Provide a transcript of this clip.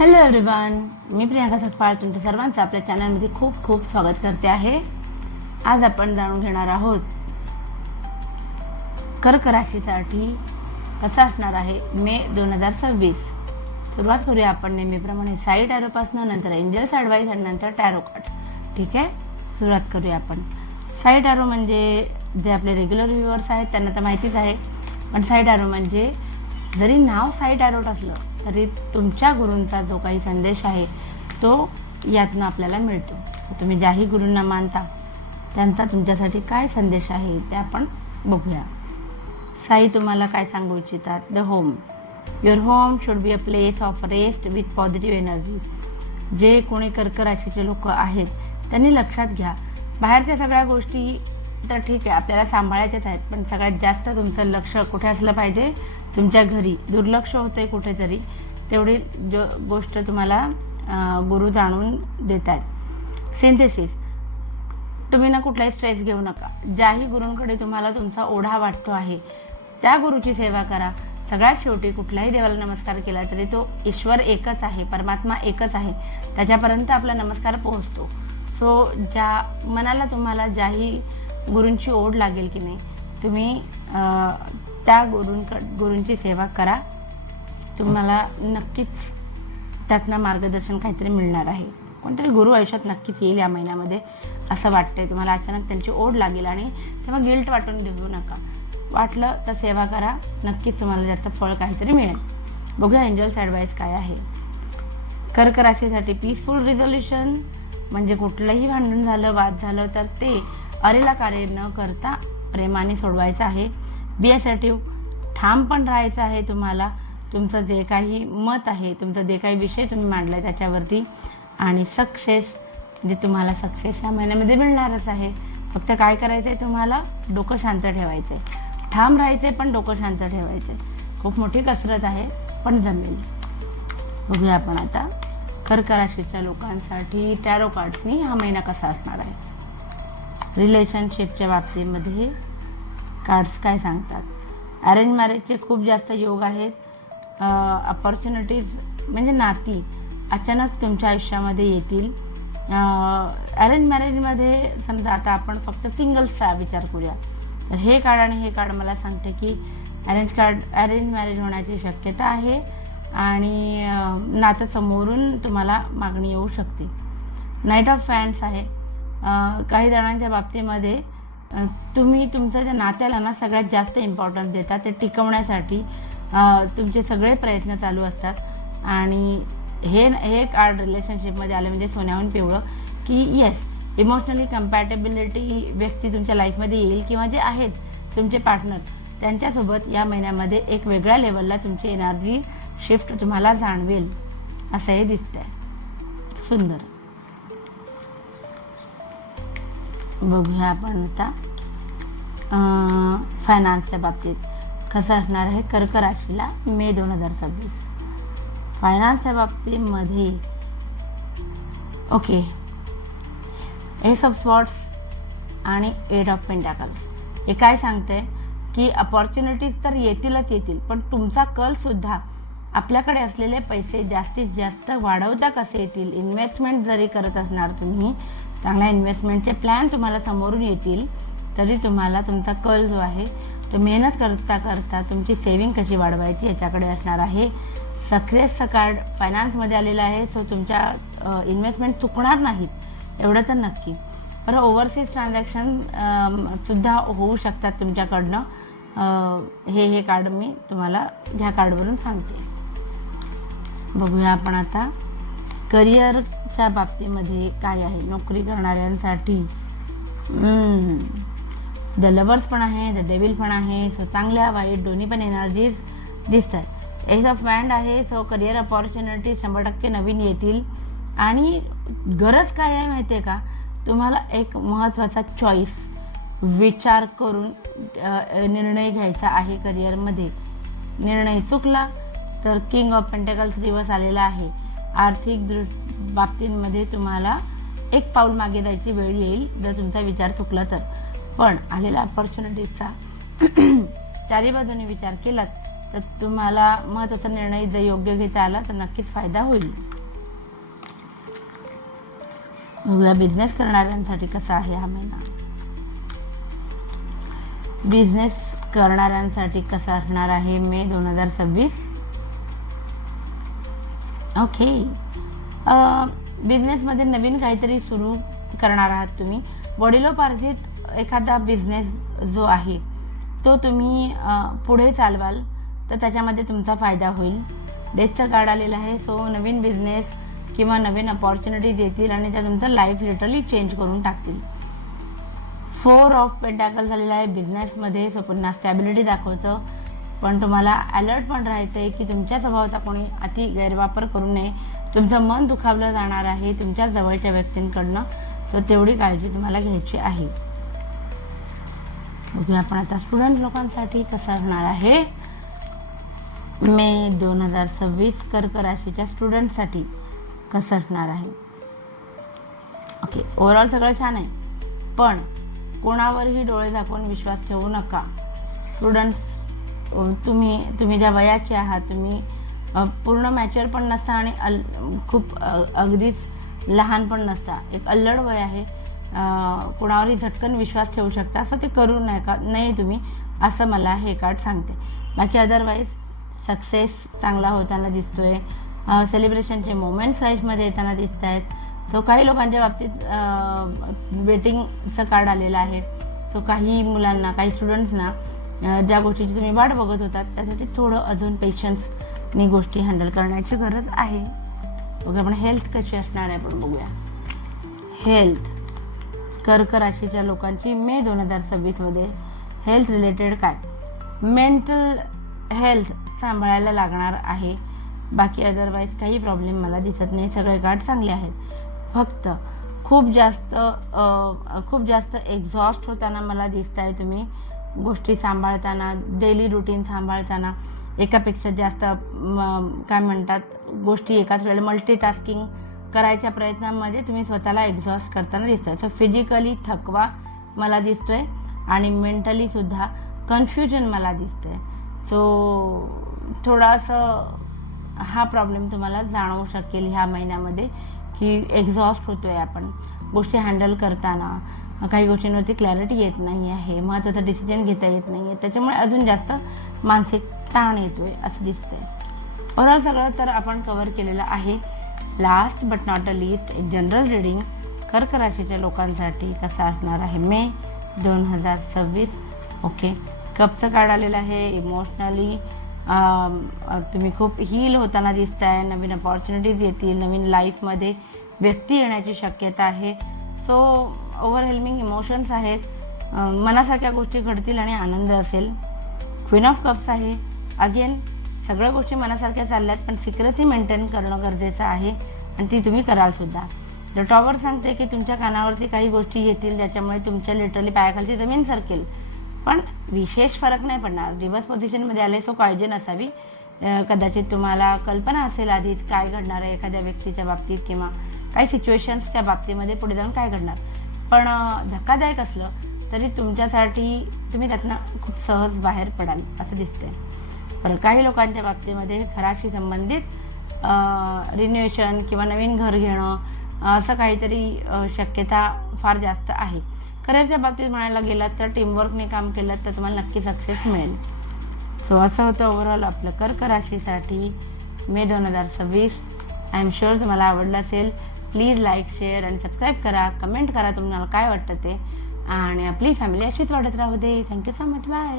Hello everyone, मी प्रियांका सकपाळ तुमच्या सर्वांचं आपल्या चॅनलमध्ये खूप खूप स्वागत करते आहे. आज आपण जाणून घेणार आहोत कर्क राशीसाठी कसा असणार आहे मे 2026. सुरुवात करूया आपण नेहमीप्रमाणे साईड ॲरोपासून, नंतर एंजल्स ॲडवाइस आणि नंतर टॅरो कार्ड्स. ठीक आहे, सुरुवात करूया आपण. साईड ॲरो म्हणजे जे आपले रेग्युलर व्ह्युअर्स आहेत त्यांना तर माहितीच आहे, पण साईड ॲरो म्हणजे जरी नाव साईड ॲरो असलं तरी तुमच्या गुरूंचा जो काही संदेश आहे तो यातनं आपल्याला मिळतो. तुम्ही ज्याही गुरूंना मानता त्यांचा तुमच्यासाठी काय संदेश आहे ते आपण बघूया. साई तुम्हाला काय सांगू इच्छितात? The home. Your home should be a place of rest with positive energy. जे कोणी कर्क राशीचे लोक आहेत त्यांनी लक्षात घ्या, बाहेरच्या सगळ्या गोष्टी तर ठीक आहे आपल्याला सांभाळायच्याच आहेत, पण सगळ्यात जास्त तुमचं लक्ष कुठे असलं पाहिजे? तुमच्या घरी. दुर्लक्ष होतंय कुठेतरी, तेवढी जो गोष्ट तुम्हाला गुरु जाणून देत आहेत. सिंथेसिस. तुम्ही ना कुठलाही स्ट्रेस घेऊ नका. ज्याही गुरूंकडे तुम्हाला तुमचा ओढा वाटतो आहे त्या गुरुची सेवा करा. सगळ्यात शेवटी कुठल्याही देवाला नमस्कार केला तरी तो ईश्वर एकच आहे, परमात्मा एकच आहे, त्याच्यापर्यंत आपला नमस्कार पोहोचतो. सो ज्या मनाला तुम्हाला ज्याही गुरूंची ओढ लागेल की नाही, तुम्ही त्या गुरूंची सेवा करा. तुम्हाला नक्कीच त्यातनं मार्गदर्शन काहीतरी मिळणार आहे. कोणतरी गुरु आयुष्यात नक्कीच येईल या महिन्यामध्ये असं वाटतंय. तुम्हाला अचानक त्यांची ओढ लागेल आणि तेव्हा गिल्ट वाटून देऊ नका. वाटलं तर सेवा करा, नक्कीच तुम्हाला त्याचं फळ काहीतरी मिळेल. बघूया एंजल्स ॲडवाइस काय आहे. कर्क राशीसाठी पीसफुल रिझोल्युशन म्हणजे कुठलंही भांडण झालं, वाद झालं तर ते अरेला कार्य न करता प्रेमाने सोडवायचं आहे. बी असर्टिव्ह. ठाम पण राहायचं आहे तुम्हाला. तुमचं जे काही मत आहे, तुमचं जे काही विषय तुम्ही मांडलाय त्याच्यावरती. आणि सक्सेस म्हणजे तुम्हाला सक्सेस या महिन्यामध्ये मिळणारच आहे. फक्त काय करायचं आहे, तुम्हाला डोकं शांत ठेवायचं आहे. ठाम राहायचे पण डोकं शांत ठेवायचे. खूप मोठी कसरत आहे पण जमेल. बघूया आपण आता कर्क राशीच्या लोकांसाठी टॅरो कार्ड्सनी हा महिना कसा असणार आहे. रिलेशनशिपच्या बाबतीमध्ये कार्ड्स काय सांगतात? अरेंज मॅरेजचे खूप जास्त योग आहेत. अपॉर्च्युनिटीज म्हणजे नाती अचानक तुमच्या आयुष्यामध्ये येतील. अरेंज मॅरेजमध्ये समजा आता आपण फक्त सिंगल्सचा विचार करूया तर हे कार्ड आणि हे कार्ड मला सांगते की अरेंज मॅरेज होण्याची शक्यता आहे आणि नातं समोरून तुम्हाला मागणी येऊ शकते. नाईट ऑफ फॅन्स आहे. काही जणांच्या बाबतीमध्ये तुम्ही तुमच्या ज्या नात्याला ना सगळ्यात जास्त इम्पॉर्टन्स देता, ते टिकवण्यासाठी तुमचे सगळे प्रयत्न चालू असतात. आणि हे कार्ड रिलेशनशिपमध्ये आले म्हणजे सोन्याहून पिवळं की येस, इमोशनली कम्पॅटेबिलिटी व्यक्ती तुमच्या लाईफमध्ये येईल किंवा जे आहेत तुमचे पार्टनर त्यांच्यासोबत या महिन्यामध्ये एक वेगळ्या लेवलला तुमची एनर्जी शिफ्ट तुम्हाला जाणवेल असंही दिसतंय. सुंदर. बघूया आपण आता फायनान्सच्या बाबतीत कसं असणार आहे कर्क राशीला मे 2026. फायनान्सच्या बाबतीमध्ये ओके, एस ऑफ स्वॉर्ड्स आणि एट ऑफ पेंटाकल्स. हे काय सांगते की अपॉर्च्युनिटीज तर येतीलच येतील, पण तुमचा कल सुद्धा आपल्याकडे असलेले पैसे जास्तीत जास्त वाढवता कसे येतील. इन्व्हेस्टमेंट जरी करत असणार तुम्ही, चांगल्या इन्व्हेस्टमेंटचे प्लॅन तुम्हाला समोरून येतील, तरी तुम्हाला तुमचा कल जो आहे तो मेहनत करता करता तुमची सेविंग कशी वाढवायची याच्याकडे असणार आहे. सक्सेसचं कार्ड फायनान्समध्ये आलेलं आहे. सो तुमच्या इन्व्हेस्टमेंट चुकणार नाहीत एवढं तर नक्की. पण ओव्हरसीज ट्रान्झॅक्शन सुद्धा होऊ शकतात तुमच्याकडनं. हे कार्ड मी तुम्हाला ह्या कार्डवरून सांगते. बघूया आपण आता करिअरच्या बाबतीमध्ये काय आहे नोकरी करणाऱ्यांसाठी. द लवर्स पण आहे, द डेव्हिल पण आहे. सो चांगल्या वाईट दोन्ही पण एनर्जीज दिसत आहेत. एस ऑफ वँड आहे. सो करिअर अपॉर्च्युनिटी 100% नवीन येतील. आणि गरज काय आहे माहिती आहे का, तुम्हाला एक महत्त्वाचा चॉईस विचार करून निर्णय घ्यायचा आहे करिअरमध्ये. निर्णय चुकला तर किंग ऑफ पेंटेकल्स रिवर्स आलेला आहे. आर्थिक बाबतींमध्ये तुम्हाला एक पाऊल मागे जायची वेळ येईल जर तुमचा विचार चुकला तर. पण आलेल्या अपॉर्च्युनिटीजचा चारी बाजूने विचार केलात तर तुम्हाला महत्त्वाचा निर्णय जर योग्य घेता आला तर नक्कीच फायदा होईल. बघूया बिझनेस करणाऱ्यांसाठी कसा आहे हा महिना. बिझनेस करणाऱ्यांसाठी कसा असणार आहे मे 2026. ओके, बिझनेसमध्ये नवीन काहीतरी सुरू करणार आहात तुम्ही. वडिलोपार्जित एखादा बिझनेस जो आहे तो तुम्ही पुढे चालवाल तर त्याच्यामध्ये तुमचा फायदा होईल. डेथचं कार्ड आलेलं आहे. सो नवीन बिझनेस किंवा नवीन अपॉर्च्युनिटीज येतील आणि त्या तुमचं लाईफ लिटरली चेंज करून टाकतील. 4 ऑफ पेंटाकल झालेला आहे बिझनेसमध्ये. सो पुन्हा स्टॅबिलिटी दाखवतं, पण तुम्हाला अलर्ट पण राहायचं आहे की तुमच्या स्वभावाचा कोणी अति गैरवापर करू नये. तुमचं मन दुखावलं जाणार आहे तुमच्या जवळच्या व्यक्तींकडनं. सो तेवढी काळजी तुम्हाला घ्यायची आहे. बघूया आपण आता स्टुडंट लोकांसाठी कसं असणार आहे मे 2026. कर्क राशीच्या स्टुडंटसाठी कसं असणार आहे. ओके, ओव्हरऑल सगळं छान आहे, पण कोणावरही डोळे झाकून विश्वास ठेवू नका. स्टुडंट्स, तुम्ही ज्या वयाचे आहात, तुम्ही पूर्ण मॅच्युअर पण नसता आणि खूप अगदीच लहान पण नसता. एक अल्लड वय आहे. कोणावरही झटकन विश्वास ठेवू शकता, असं ते करू नाही तुम्ही, असं मला हे कार्ड सांगते. बाकी अदरवाईज सक्सेस चांगला होताना दिसतोय. सेलिब्रेशनचे मोमेंट्स लाईफमध्ये येताना दिसत आहेत. सो काही लोकांच्या बाबतीत वेटिंगचं कार्ड आलेलं आहे. सो काही मुलांना, काही स्टुडंट्सना ज्या गोष्टीची तुम्ही वाट बघत होतात त्यासाठी थोडं अजून पेशन्सनी गोष्टी हँडल करण्याची गरज आहे. बघा आपण हेल्थ कशी असणार आहे आपण बघूया. हेल्थ, कर्क राशीच्या लोकांची मे 2026 मध्ये हेल्थ रिलेटेड काय. मेंटल हेल्थ सांभाळायला लागणार आहे. बाकी अदरवाईज काही प्रॉब्लेम मला दिसत नाही. सगळे कार्ड चांगले आहेत. फक्त खूप जास्त एक्झॉस्ट होताना मला दिसत आहे तुम्ही गोष्टी सांभाळताना, डेली रुटीन सांभाळताना. एकापेक्षा जास्त काय म्हणतात गोष्टी एकाच वेळेला मल्टीटास्किंग करायच्या प्रयत्नामध्ये तुम्ही स्वतःला एक्झॉस्ट करताना दिसतोय. सो फिजिकली थकवा मला दिसतोय आणि मेंटली सुद्धा कन्फ्युजन मला दिसतोय. सो थोडासा हा प्रॉब्लेम तुम्हाला जाणवू शकेल ह्या महिन्यामध्ये की एक्झॉस्ट होतोय आपण गोष्टी हँडल करताना. काही गोष्टींवरती क्लॅरिटी येत नाही आहे, महत्त्वाचा डिसिजन घेता येत नाही आहे, त्याच्यामुळे अजून जास्त मानसिक ताण येतोय असं दिसतंय. ओव्हरऑल सगळं तर आपण कव्हर केलेलं आहे. Last but not a least एक जनरल रिडिंग कर्क राशीच्या लोकांसाठी कसा असणार आहे मे 2026. ओके, कपचं कार्ड आलेलं आहे. इमोशनली तुम्ही खूप हील होताना दिसताय. नवीन अपॉर्च्युनिटीज येतील, नवीन लाईफमध्ये व्यक्ती येण्याची शक्यता आहे. सो ओव्हरहेल्मिंग इमोशन्स आहेत. मनासारख्या गोष्टी घडतील आणि आनंद असेल. क्वीन ऑफ कप्स आहे. अगेन सगळ्या गोष्टी मनासारख्या चालल्यात, पण सिक्रेसी मेंटेन करणं गरजेचं आहे आणि ती तुम्ही कराल सुद्धा. द टॉवर सांगते की तुमच्या कानावरती काही गोष्टी येतील ज्याच्यामुळे तुमच्या लिटरली पायाखालची जमीन सरकेल, पण विशेष फरक नाही पडणार. रिव्हर्स पोझिशनमध्ये आले. सो काळजी नसावी. कदाचित तुम्हाला कल्पना असेल आधीच काय घडणार आहे एखाद्या व्यक्तीच्या बाबतीत किंवा काही सिच्युएशन्सच्या बाबतीमध्ये पुढे जाऊन काय घडणार, पण धक्कादायक असलं तरी तुमच्यासाठी तुम्ही त्यातनं खूप सहज बाहेर पडाल असं दिसतंय. पण काही लोकांच्या बाबतीमध्ये घराशी संबंधित रिन्युएशन किंवा नवीन घर घेणं असं काहीतरी शक्यता फार जास्त आहे. करिअरच्या बाबतीत म्हणायला गेलात तर टीमवर्कने काम केलं तर तुम्हाला नक्की सक्सेस मिळेल. सो असं होतं ओव्हरऑल आपलं कर्क राशीसाठी मे 2026. आय एम शुअर तुम्हाला आवडलं असेल. प्लीज लाईक, शेअर आणि सबस्क्राईब करा. कमेंट करा तुम्हाला काय वाटतं ते, आणि आपली फॅमिली अशीच वाढत राहू दे. Thank you so much. बाय.